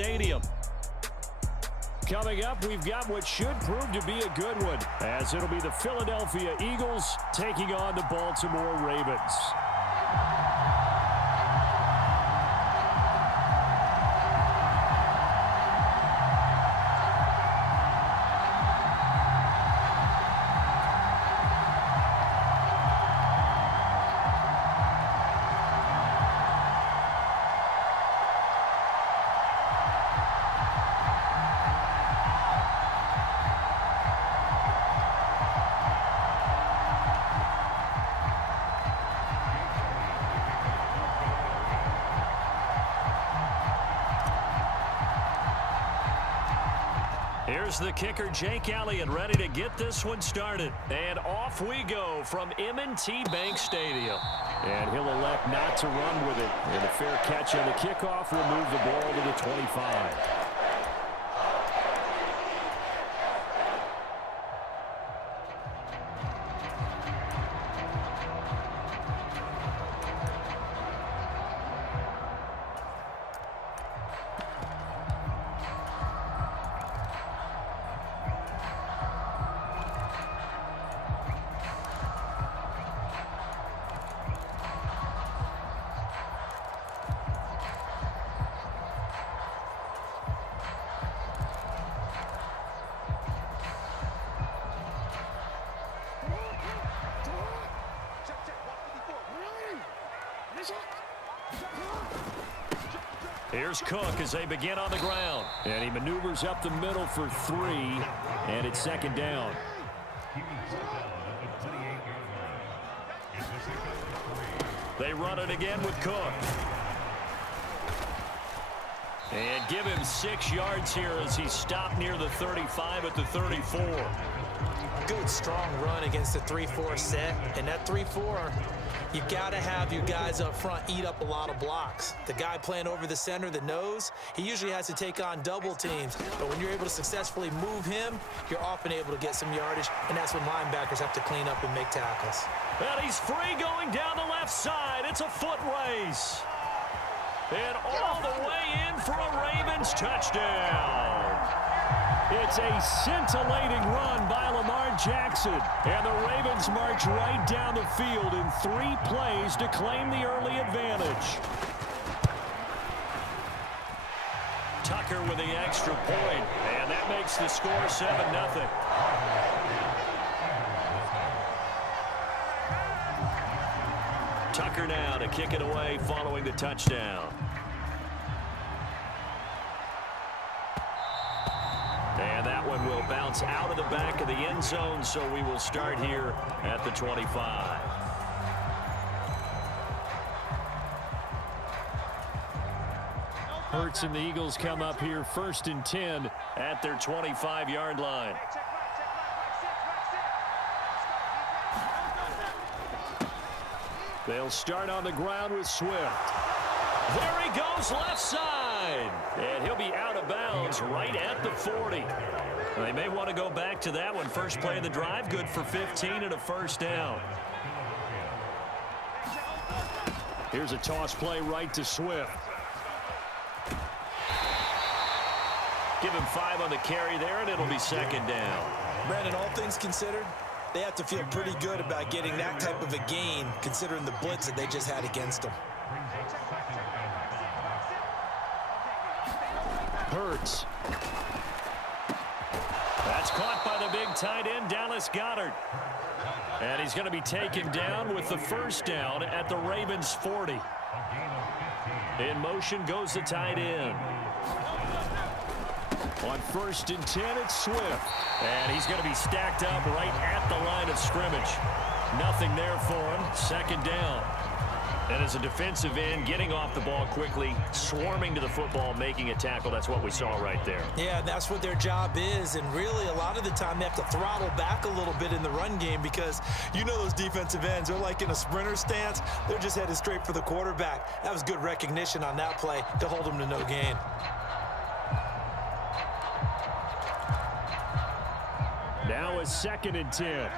Stadium. Coming up, we've got what should prove to be a good one, as it'll be the Philadelphia Eagles taking on the Baltimore Ravens. Here's the kicker, Jake Elliott, ready to get this one started. And off we go from M&T Bank Stadium. And he'll elect not to run with it. And a fair catch on the kickoff will move the ball to the 25. Here's Cook as they begin on the ground. And he maneuvers up the middle for 3. And it's second down. They run it again with Cook. And give him 6 yards here as he stopped near the 35 at the 34. Good, strong run against the 3-4 set. And that 3-4, you got to have your guys up front eat up a lot of blocks. The guy playing over the center, the nose, he usually has to take on double teams. But when you're able to successfully move him, you're often able to get some yardage, and that's when linebackers have to clean up and make tackles. And he's free going down the left side. It's a foot race. And all the way in for a Ravens touchdown. It's a scintillating run by Lamar Jackson. And the Ravens march right down the field in 3 plays to claim the early advantage. Tucker with the extra point. And that makes the score 7-0. Tucker now to kick it away following the touchdown. And that one will bounce out of the back of the end zone, so we will start here at the 25. Hurts and the Eagles come up here 1st and 10 at their 25-yard line. They'll start on the ground with Swift. There he goes left side. And he'll be out of bounds right at the 40. They may want to go back to that one. First play of the drive, good for 15 and a first down. Here's a toss play right to Swift. Give him 5 on the carry there, and it'll be second down. Brandon, all things considered, they have to feel pretty good about getting that type of a gain, considering the blitz that they just had against them. Hurts. That's caught by the big tight end, Dallas Goedert. And he's going to be taken down with the first down at the Ravens' 40. In motion goes the tight end. On 1st and 10, it's Swift. And he's going to be stacked up right at the line of scrimmage. Nothing there for him. Second down. And as a defensive end, getting off the ball quickly, swarming to the football, making a tackle. That's what we saw right there. Yeah, that's what their job is. And really, a lot of the time, they have to throttle back a little bit in the run game because you know those defensive ends, they're like in a sprinter stance. They're just headed straight for the quarterback. That was good recognition on that play to hold them to no gain. Now a 2nd and 10.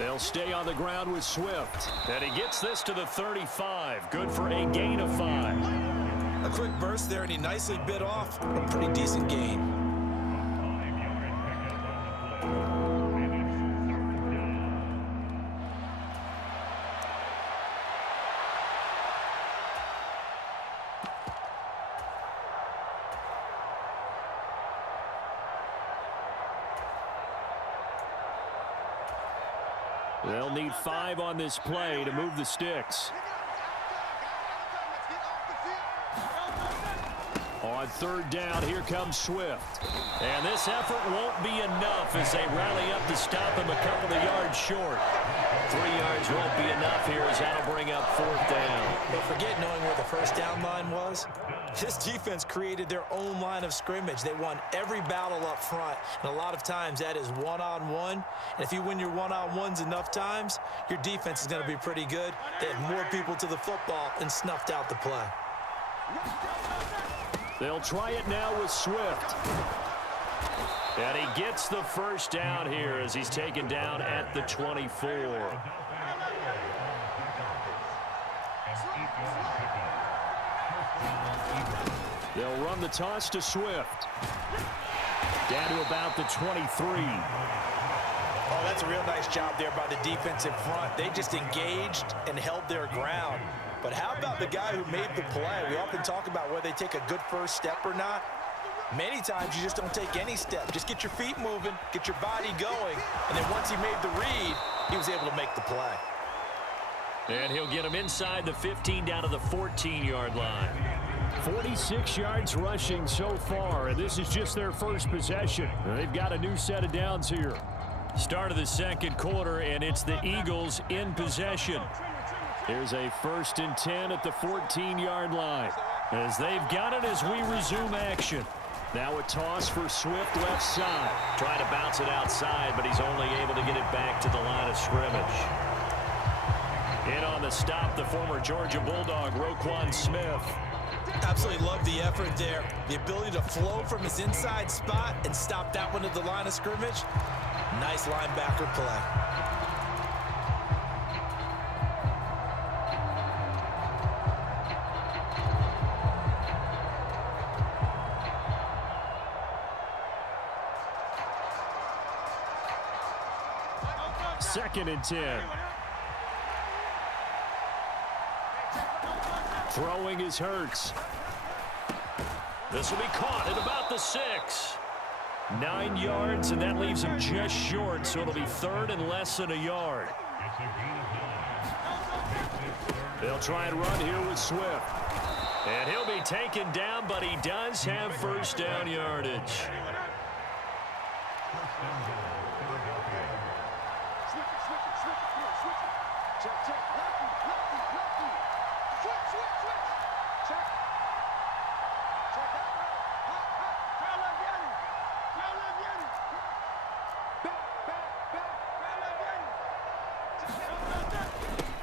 They'll stay on the ground with Swift. And he gets this to the 35. Good for a gain of 5. A quick burst there, and he nicely bit off a pretty decent gain. They'll need 5 on this play to move the sticks. On third down, here comes Swift. And this effort won't be enough as they rally up to stop him a couple of yards short. 3 yards won't be enough here as that'll bring up fourth down. Don't forget knowing where the first down line was. This defense created their own line of scrimmage. They won every battle up front, and a lot of times that is one-on-one. And if you win your one-on-ones enough times, your defense is going to be pretty good. They had more people to the football and snuffed out the play. They'll try it now with Swift. And he gets the first down here as he's taken down at the 24. They'll run the toss to Swift. Down to about the 23. Oh, that's a real nice job there by the defensive front. They just engaged and held their ground. But how about the guy who made the play? We often talk about whether they take a good first step or not. Many times you just don't take any step. Just get your feet moving, get your body going, and then once he made the read, he was able to make the play. And he'll get him inside the 15 down to the 14-yard line. 46 yards rushing so far, and this is just their first possession. They've got a new set of downs here. Start of the second quarter, and it's the Eagles in possession. Here's a 1st and 10 at the 14-yard line. As they've got it as we resume action. Now a toss for Swift left side. Trying to bounce it outside, but he's only able to get it back to the line of scrimmage. In on the stop, the former Georgia Bulldog, Roquan Smith. Absolutely love the effort there. The ability to flow from his inside spot and stop that one at the line of scrimmage. Nice linebacker play. Second and 10. Throwing is Hurts. This will be caught at about the 6. 9 yards, and that leaves him just short, so it'll be 3rd and less than a yard. They'll try and run here with Swift. And he'll be taken down, but he does have first down yardage.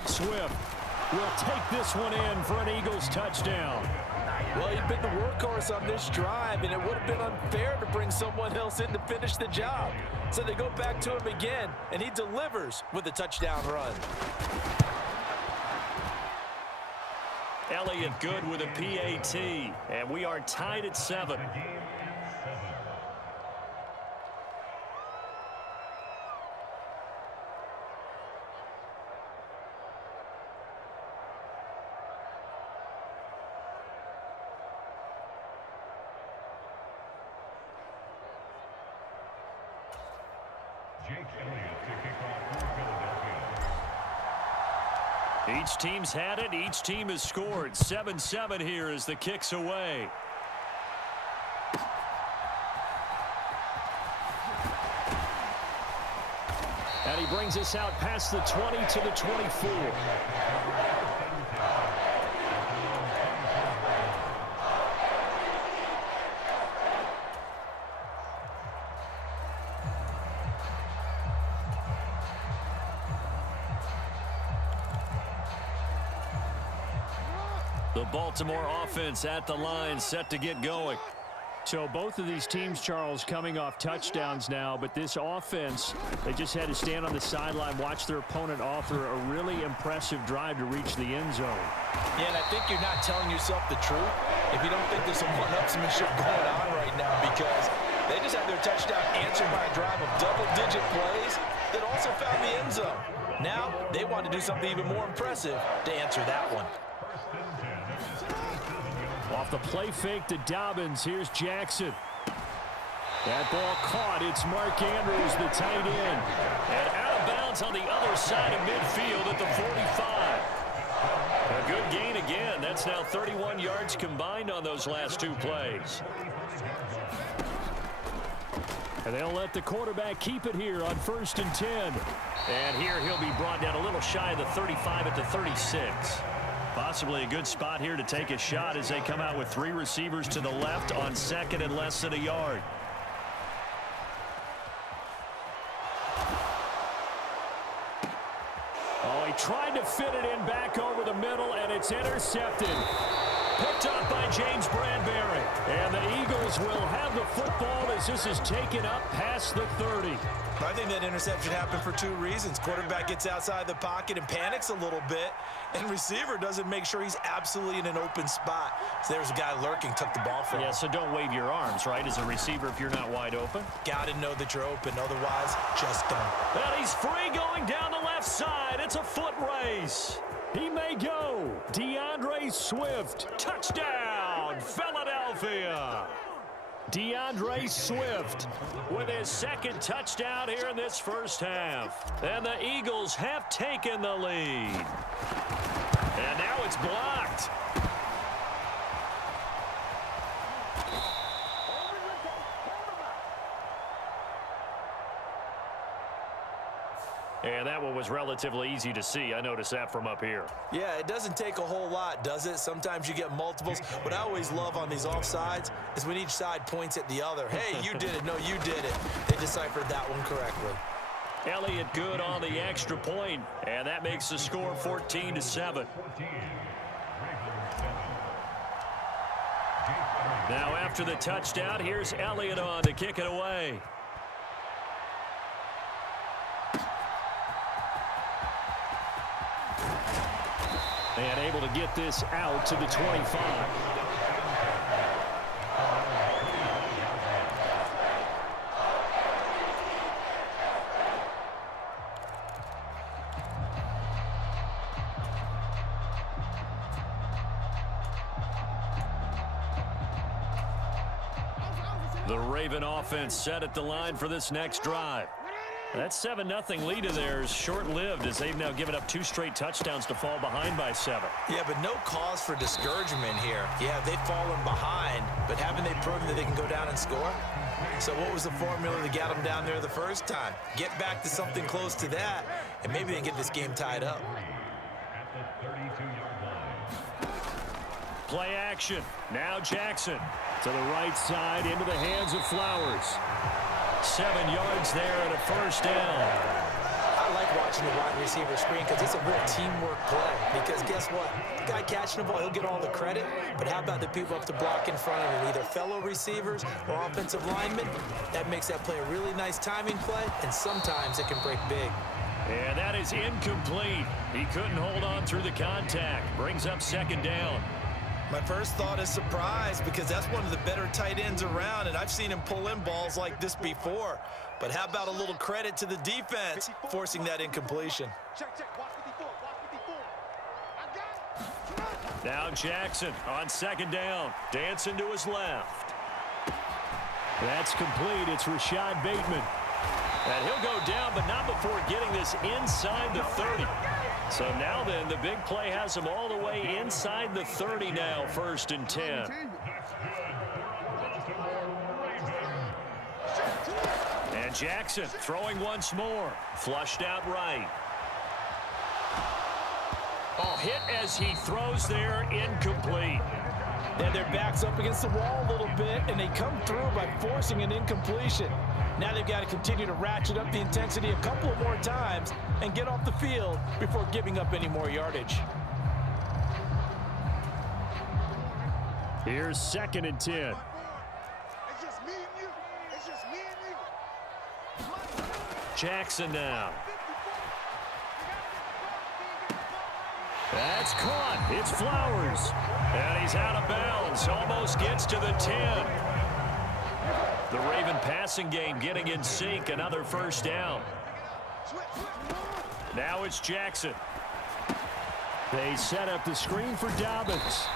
Swift will take this one in for an Eagles touchdown. Well, he'd been the workhorse on this drive, and it would have been unfair to bring someone else in to finish the job. So they go back to him again, and he delivers with a touchdown run. Elliott good with a PAT, and we are tied at 7. Each team's had it. Each team has scored. 7-7 here as the kick's away. And he brings us out past the 20 to the 24. The Baltimore offense at the line, set to get going. So both of these teams, Charles, coming off touchdowns now, but this offense, they just had to stand on the sideline, watch their opponent offer a really impressive drive to reach the end zone. Yeah, and I think you're not telling yourself the truth if you don't think there's some one-upsmanship going on right now, because they just had their touchdown answered by a drive of double-digit plays that also found the end zone. Now they want to do something even more impressive to answer that one. Off the play fake to Dobbins, here's Jackson. That ball caught. It's Mark Andrews, the tight end. And out of bounds on the other side of midfield at the 45. A good gain again. That's now 31 yards combined on those last two plays. And they'll let the quarterback keep it here on 1st and 10. And here he'll be brought down a little shy of the 35 at the 36. Possibly a good spot here to take a shot as they come out with 3 receivers to the left on 2nd and less than a yard. Oh, he tried to fit it in back over the middle, and it's intercepted. Picked up by James Bradbury. And the Eagles will have the football as this is taken up past the 30. I think that interception happened for 2 reasons. Quarterback gets outside the pocket and panics a little bit, and receiver doesn't make sure he's absolutely in an open spot. So there's a guy lurking, took the ball from him. Yeah, so don't wave your arms, right, as a receiver if you're not wide open. Got to know that you're open. Otherwise, just don't. And he's free going down the left side. It's a foot race. He may go. DeAndre Swift. Touchdown, Philadelphia. DeAndre Swift with his 2nd touchdown here in this first half. And the Eagles have taken the lead. And now it's blocked. And that one was relatively easy to see. I noticed that from up here. Yeah, it doesn't take a whole lot, does it? Sometimes you get multiples. What I always love on these offsides is when each side points at the other. Hey, you did it. No, you did it. They deciphered that one correctly. Elliott good on the extra point, and that makes the score 14-7. Now after the touchdown, here's Elliott on to kick it away. And able to get this out to the 25. The Raven offense set at the line for this next drive. That 7-0 lead of theirs short-lived as they've now given up 2 straight touchdowns to fall behind by 7. Yeah, but no cause for discouragement here. Yeah, they've fallen behind, but haven't they proven that they can go down and score? So what was the formula that got them down there the first time? Get back to something close to that, and maybe they get this game tied up. Play action. Now Jackson to the right side into the hands of Flowers. 7 yards there and a first down. I like watching the wide receiver screen because it's a real teamwork play. Because guess what? The guy catching the ball, he'll get all the credit. But how about the people up to block in front of him, either fellow receivers or offensive linemen? That makes that play a really nice timing play, and sometimes it can break big. And that is incomplete. He couldn't hold on through the contact. Brings up 2nd down. My first thought is surprise because that's one of the better tight ends around, and I've seen him pull in balls like this before. But how about a little credit to the defense forcing that incompletion? Now Jackson on 2nd down. Dancing to his left. That's complete. It's Rashad Bateman. And he'll go down, but not before getting this inside the 30. So now then, the big play has him all the way inside the 30 now, 1st and 10. And Jackson throwing once more. Flushed out right. Oh, hit as he throws there, incomplete. And their back's up against the wall a little bit, and they come through by forcing an incompletion. Now they've got to continue to ratchet up the intensity a couple of more times and get off the field before giving up any more yardage. Here's 2nd and 10. Jackson now. That's caught. It's Flowers. And he's out of bounds. Almost gets to the 10. The Raven passing game getting in sync. Another first down. Now it's Jackson. They set up the screen for Dobbins.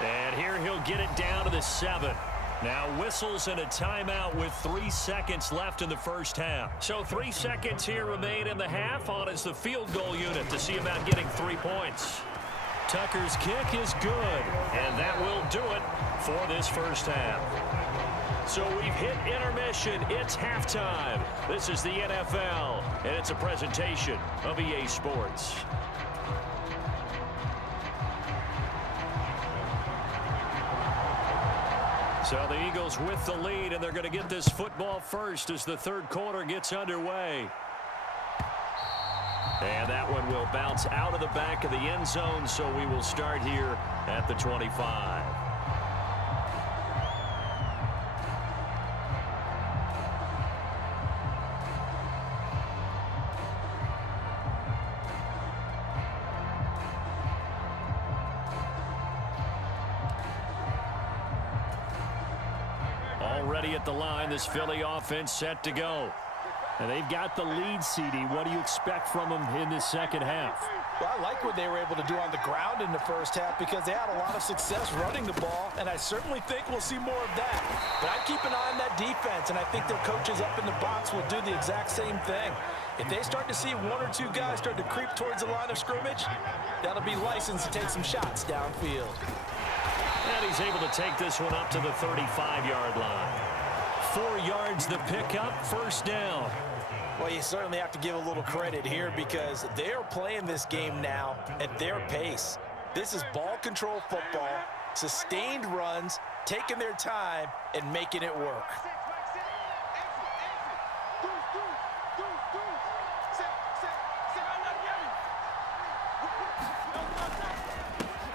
And here he'll get it down to the 7. Now whistles and a timeout with 3 seconds left in the first half. So 3 seconds here remain in the half. On is the field goal unit to see about getting 3 points. Tucker's kick is good, and that will do it for this first half. So we've hit intermission. It's halftime. This is the NFL, and it's a presentation of EA Sports. So the Eagles with the lead, and they're going to get this football first as the third quarter gets underway. And that one will bounce out of the back of the end zone, so we will start here at the 25. Already at the line, this Philly offense set to go. And they've got the lead, CD. What do you expect from them in this second half? Well, I like what they were able to do on the ground in the first half because they had a lot of success running the ball, and I certainly think we'll see more of that. But I keep an eye on that defense, and I think their coaches up in the box will do the exact same thing. If they start to see 1 or 2 guys start to creep towards the line of scrimmage, that'll be licensed to take some shots downfield. And he's able to take this one up to the 35-yard line. 4 yards the pickup, first down. Well, you certainly have to give a little credit here because they're playing this game now at their pace. This is ball control football, sustained runs, taking their time, and making it work.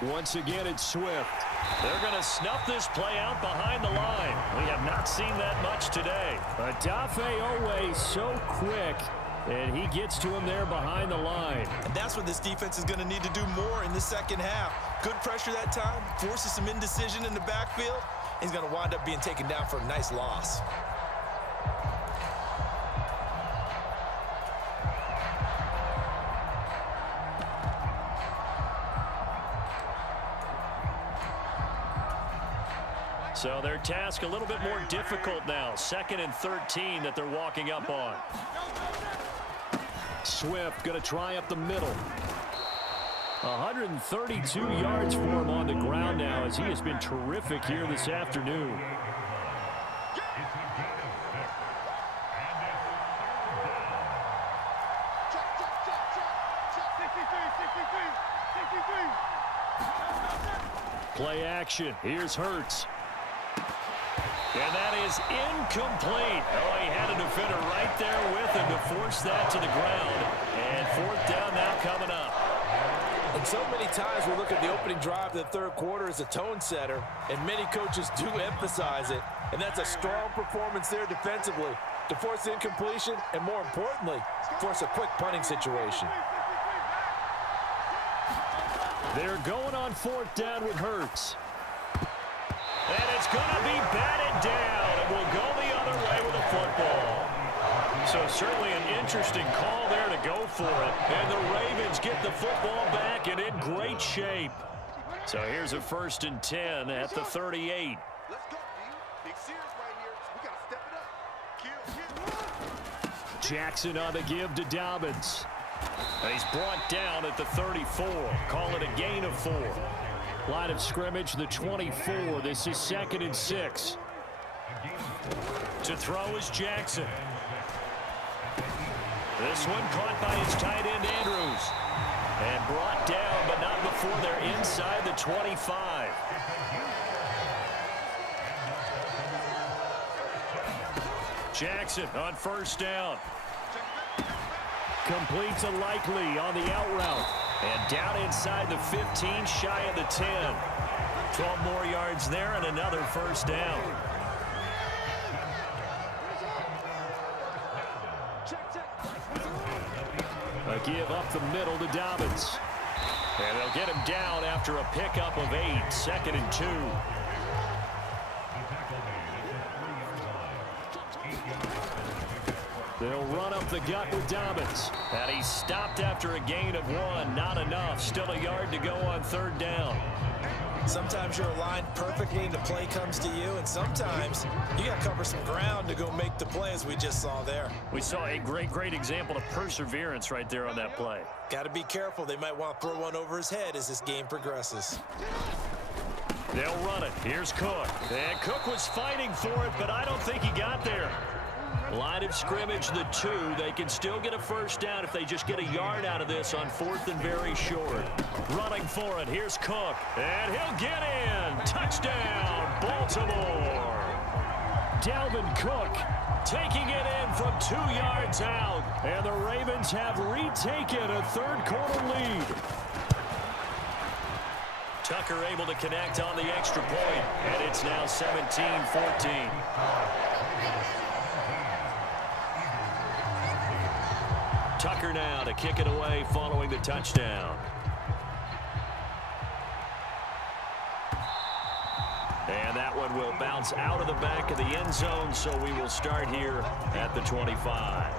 Once again, it's Swift. They're going to snuff this play out behind the line. We have not seen that much today. Adafe Owe so quick, and he gets to him there behind the line. And that's what this defense is going to need to do more in the second half. Good pressure that time, forces some indecision in the backfield. He's going to wind up being taken down for a nice loss. So their task a little bit more difficult now. 2nd and 13 that they're walking up on. Swift going to try up the middle. 132 yards for him on the ground now as he has been terrific here this afternoon. Play action. Here's Hurts. And that is incomplete. Oh, he had a defender right there with him to force that to the ground. And 4th down now coming up. And so many times we look at the opening drive of the third quarter as a tone setter, and many coaches do emphasize it. And that's a strong performance there defensively to force the incompletion and, more importantly, force a quick punting situation. They're going on 4th down with Hurts. And it's going to be batted down, and we'll go the other way with the football. So certainly an interesting call there to go for it. And the Ravens get the football back and in great shape. So here's a 1st and 10 at the 38. Let's go, Big series right here. We got to step it up. Jackson on the give to Dobbins. And he's brought down at the 34. Call it a gain of 4. Line of scrimmage, the 24. This is 2nd and 6. To throw is Jackson. This one caught by his tight end, Andrews. And brought down, but not before they're inside the 25. Jackson on 1st down. Completes a Likely on the out route. And down inside the 15, shy of the 10. 12 more yards there and another 1st down. Check. give up the middle to Dobbins. And they'll get him down after a pickup of 8, 2nd and 2. They'll run up the gut with Dobbins. And he's stopped after a gain of 1. Not enough. Still a yard to go on 3rd down. Sometimes you're aligned perfectly and the play comes to you, and sometimes you got to cover some ground to go make the play, as we just saw there. We saw a great example of perseverance right there on that play. Got to be careful. They might want to throw one over his head as this game progresses. They'll run it. Here's Cook. And Cook was fighting for it, but I don't think he got there. Line of scrimmage, the 2. They can still get a 1st down if they just get a yard out of this on 4th and very short. Running for it. Here's Cook. And he'll get in. Touchdown, Baltimore. Dalvin Cook taking it in from 2 yards out. And the Ravens have retaken a 3rd quarter lead. Tucker able to connect on the extra point. And it's now 17-14. Tucker now to kick it away following the touchdown. And that one will bounce out of the back of the end zone, so we will start here at the 25.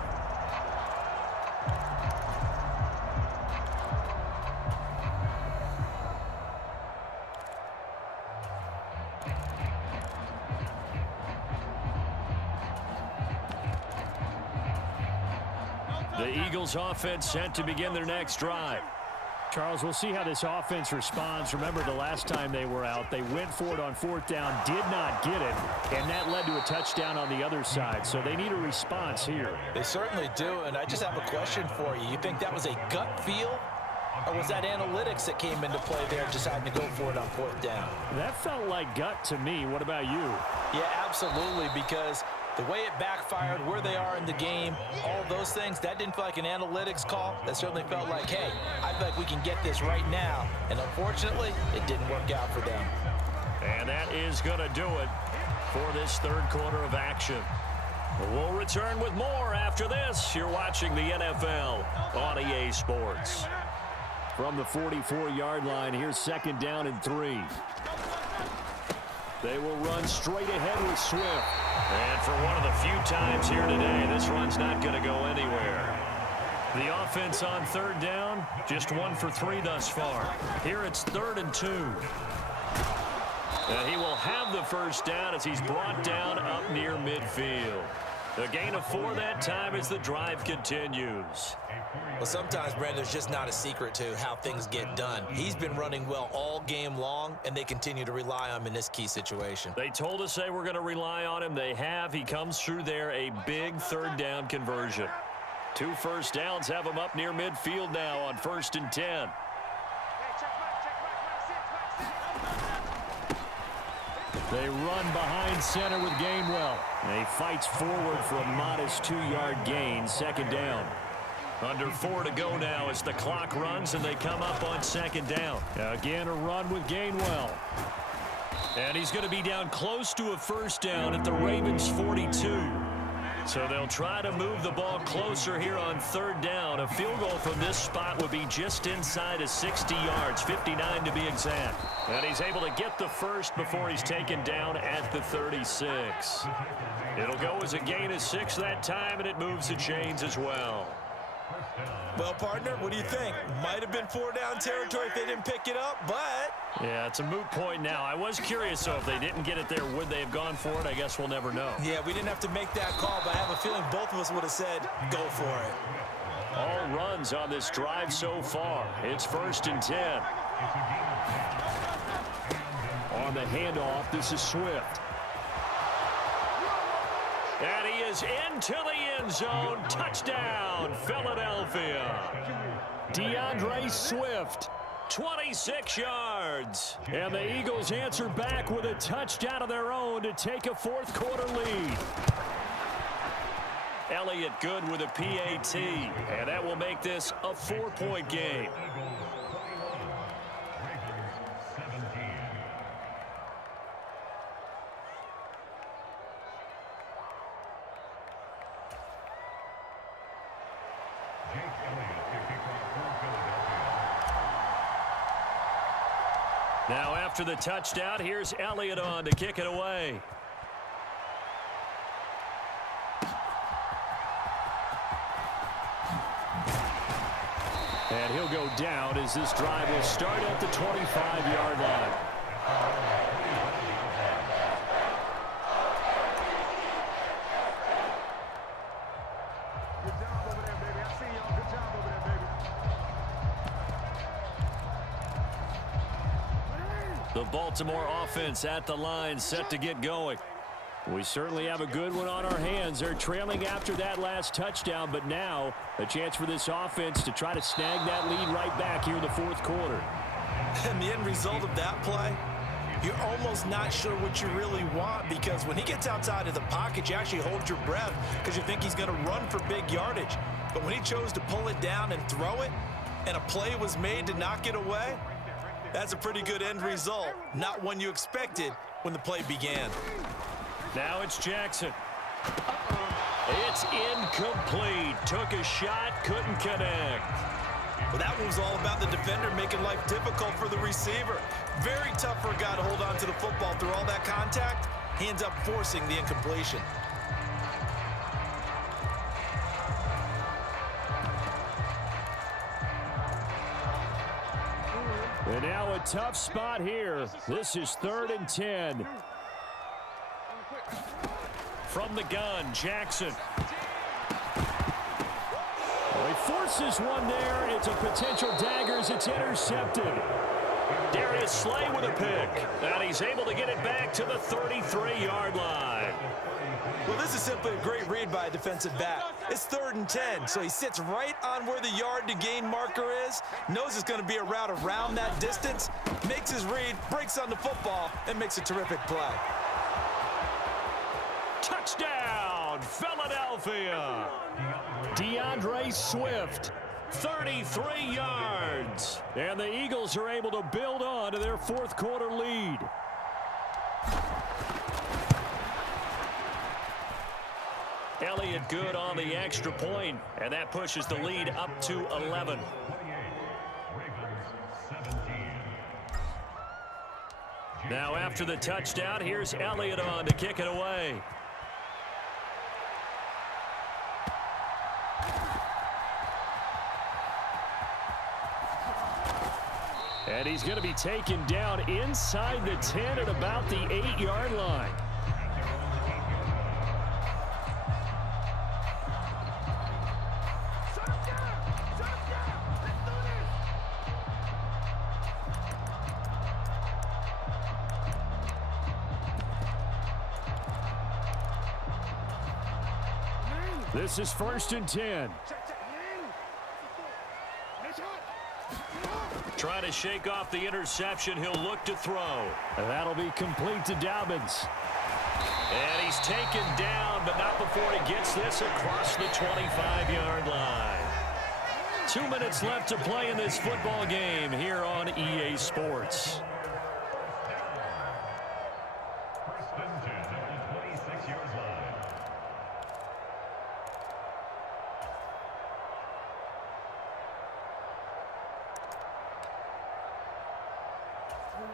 The Eagles offense set to begin their next drive. Charles, we'll see how this offense responds. Remember, the last time they were out, they went for it on 4th down, did not get it, and that led to a touchdown on the other side. So they need a response here. They certainly do, and I just have a question for you. You think that was a gut feel, or was that analytics that came into play there deciding to go for it on 4th down? That felt like gut to me. What about you? Yeah, absolutely, because the way it backfired, where they are in the game, all those things, that didn't feel like an analytics call. That certainly felt like, hey, I feel like we can get this right now. And unfortunately, it didn't work out for them. And that is going to do it for this 3rd quarter of action. We'll return with more after this. You're watching the NFL on EA Sports. From the 44-yard line, here's 2nd down and 3. They will run straight ahead with Swift. And for one of the few times here today, this run's not going to go anywhere. The offense on 3rd down, just 1 for 3 thus far. Here it's 3rd and 2. And he will have the 1st down as he's brought down up near midfield. A gain of 4 that time as the drive continues. Well, sometimes, Brandon, there's just not a secret to how things get done. He's been running well all game long, and they continue to rely on him in this key situation. They told us they were going to rely on him. They have. He comes through there, a big 3rd down conversion. 2 1st downs have him up near midfield now on 1st and 10. They run behind center with Gainwell. And he fights forward for a modest 2-yard gain, 2nd down. Under 4 to go now as the clock runs and they come up on 2nd down. Again, a run with Gainwell. And he's going to be down close to a 1st down at the Ravens' 42. So they'll try to move the ball closer here on 3rd down. A field goal from this spot would be just inside of 60 yards, 59 to be exact. And he's able to get the 1st before he's taken down at the 36. It'll go as a gain of 6 that time, and it moves the chains as well. Well, partner, what do you think? Might have been 4-down territory if they didn't pick it up, but... Yeah, it's a moot point now. I was curious, so if they didn't get it there, would they have gone for it? I guess we'll never know. Yeah, we didn't have to make that call, but I have a feeling both of us would have said, go for it. All runs on this drive so far. It's 1st and 10. On the handoff, this is Swift. And he is into the end zone. Touchdown, Philadelphia. DeAndre Swift, 26 yards. And the Eagles answer back with a touchdown of their own to take a 4th quarter lead. Elliott good with a PAT. And that will make this a 4-point game. Elliott to kick Now after the touchdown, here's Elliott on to kick it away. And he'll go down as this drive will start at the 25-yard line. Good job over there, baby. I see y'all. Good job over there, baby. The Baltimore offense at the line, set to get going. We certainly have a good one on our hands. They're trailing after that last touchdown, but now a chance for this offense to try to snag that lead right back here in the fourth quarter. And the end result of that play, you're almost not sure what you really want, because when he gets outside of the pocket, you actually hold your breath because you think he's going to run for big yardage. But when he chose to pull it down and throw it, and a play was made to knock it away, that's a pretty good end result. Not one you expected when the play began. Now it's Jackson. It's incomplete. Took a shot, couldn't connect. Well, that one was all about the defender making life difficult for the receiver. Very tough for a guy to hold on to the football through all that contact. He ends up forcing the incompletion. And now a tough spot here. This is 3rd and 10. From the gun, Jackson. Well, he forces one there. It's a potential dagger as it's intercepted. Darius Slay with a pick. And he's able to get it back to the 33-yard line. Well, this is simply a great read by a defensive back. It's 3rd and 10, so he sits right on where the yard to gain marker is, knows it's going to be a route around that distance, makes his read, breaks on the football, and makes a terrific play. Touchdown, Philadelphia. DeAndre Swift, 33 yards. and the Eagles are able to build on to their fourth quarter lead. Elliott good on the extra point, and that pushes the lead up to 11. Now after the touchdown, here's Elliott on to kick it away. And he's going to be taken down inside the 10 at about the 8-yard line. This is 1st and 10. Trying to shake off the interception. He'll look to throw. And that'll be complete to Dobbins. And he's taken down, but not before he gets this across the 25-yard line. 2 minutes left to play in this football game here on EA Sports.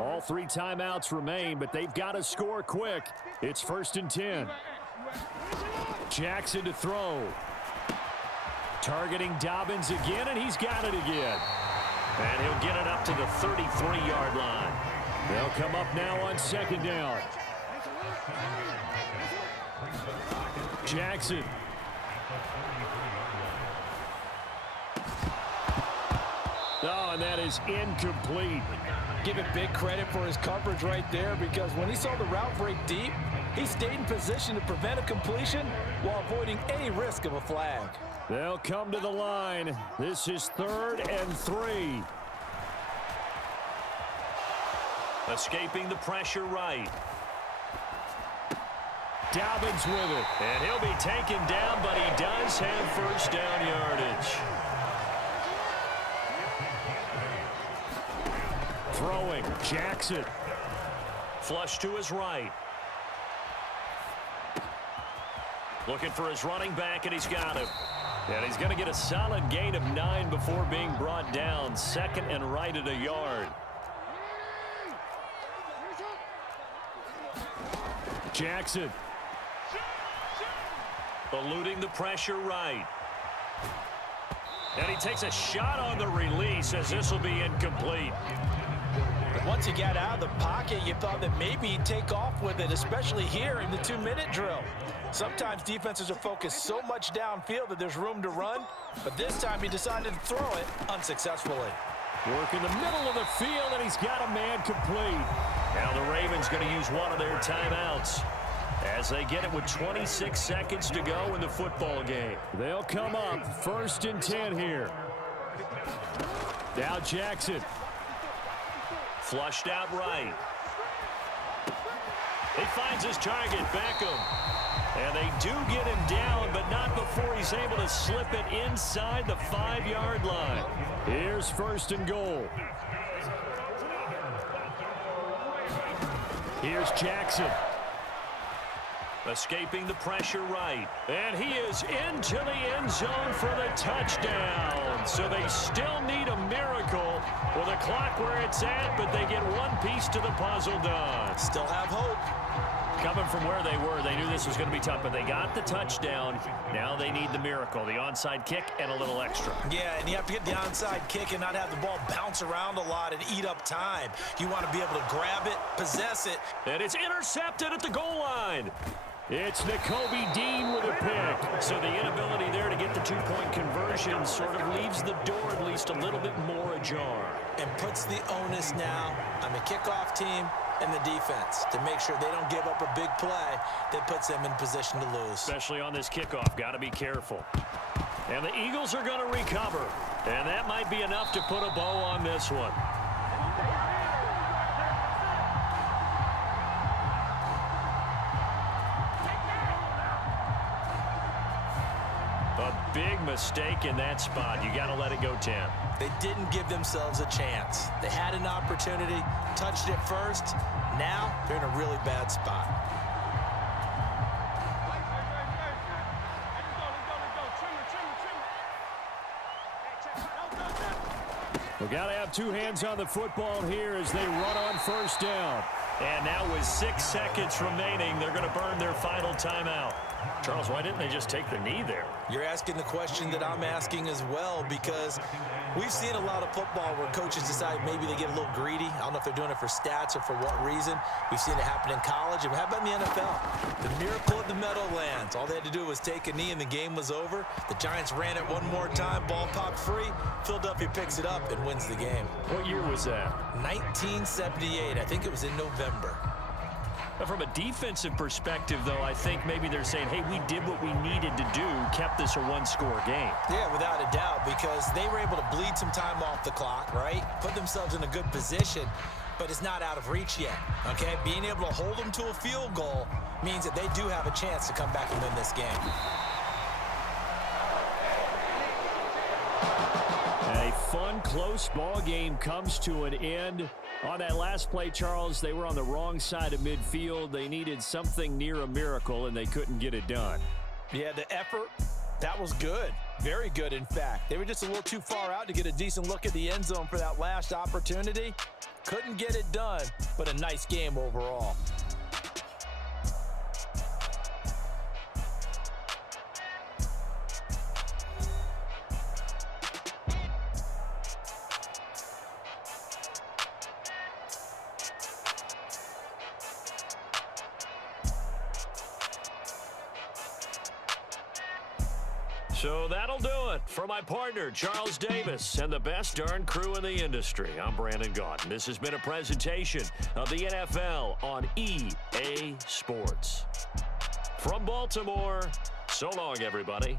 All 3 timeouts remain, but they've got to score quick. It's 1st and 10. Jackson to throw. Targeting Dobbins again, and he's got it again. And he'll get it up to the 33-yard line. They'll come up now on 2nd down. Jackson. Oh, and that is incomplete. Give it big credit for his coverage right there, because when he saw the route break deep, he stayed in position to prevent a completion while avoiding any risk of a flag. They'll come to the line. This is 3rd and 3. Escaping the pressure right. Dobbins with it. And he'll be taken down, but he does have first down yardage. Throwing, Jackson. Flush to his right. Looking for his running back, and he's got him. And he's going to get a solid gain of 9 before being brought down. 2nd and right at a yard. Jackson. Eluding the pressure right. And he takes a shot on the release as this will be incomplete. Once he got out of the pocket, you thought that maybe he'd take off with it, especially here in the 2-minute drill. Sometimes defenses are focused so much downfield that there's room to run, but this time he decided to throw it unsuccessfully. Work in the middle of the field, and he's got a man complete. Now the Ravens going to use one of their timeouts as they get it with 26 seconds to go in the football game. They'll come up 1st and 10 here. Now Jackson. Flushed out right. He finds his target, Beckham. And they do get him down, but not before he's able to slip it inside the 5-yard line. Here's 1st and goal. Here's Jackson. Escaping the pressure right. And he is into the end zone for the touchdown. So they still need a miracle with a clock where it's at, but they get one piece to the puzzle done. Still have hope. Coming from where they were, they knew this was going to be tough, but they got the touchdown. Now they need the miracle, the onside kick and a little extra. Yeah, and you have to get the onside kick and not have the ball bounce around a lot and eat up time. You want to be able to grab it, possess it. And it's intercepted at the goal line. It's Nakobe Dean with a pick. So the inability there to get the two-point conversion sort of leaves the door at least a little bit more ajar. And puts the onus now on the kickoff team and the defense to make sure they don't give up a big play that puts them in position to lose. Especially on this kickoff. Got to be careful. And the Eagles are going to recover. And that might be enough to put a bow on this one. A big mistake in that spot. You got to let it go 10. They didn't give themselves a chance. They had an opportunity, touched it first. Now they're in a really bad spot. We got to have two hands on the football here as they run on 1st down. And now with 6 seconds remaining, they're going to burn their final timeout. Charles, why didn't they just take the knee there? You're asking the question that I'm asking as well, because we've seen a lot of football where coaches decide maybe they get a little greedy. I don't know if they're doing it for stats or for what reason. We've seen it happen in college. And how about in the NFL? The miracle of the Meadowlands. All they had to do was take a knee and the game was over. The Giants ran it one more time. Ball popped free. Philadelphia picks it up and wins the game. What year was that? 1978. I think it was in November. From a defensive perspective, though, I think maybe they're saying, hey, we did what we needed to do, kept this a one-score game. Yeah, without a doubt, because they were able to bleed some time off the clock, right? Put themselves in a good position, but it's not out of reach yet, okay? Being able to hold them to a field goal means that they do have a chance to come back and win this game. A fun, close ball game comes to an end. On that last play, Charles, they were on the wrong side of midfield. They needed something near a miracle, and they couldn't get it done. Yeah, the effort, that was good. Very good, in fact. They were just a little too far out to get a decent look at the end zone for that last opportunity. Couldn't get it done, but a nice game overall. So that'll do it for my partner, Charles Davis, and the best darn crew in the industry. I'm Brandon Gaudin. This has been a presentation of the NFL on EA Sports. From Baltimore, so long, everybody.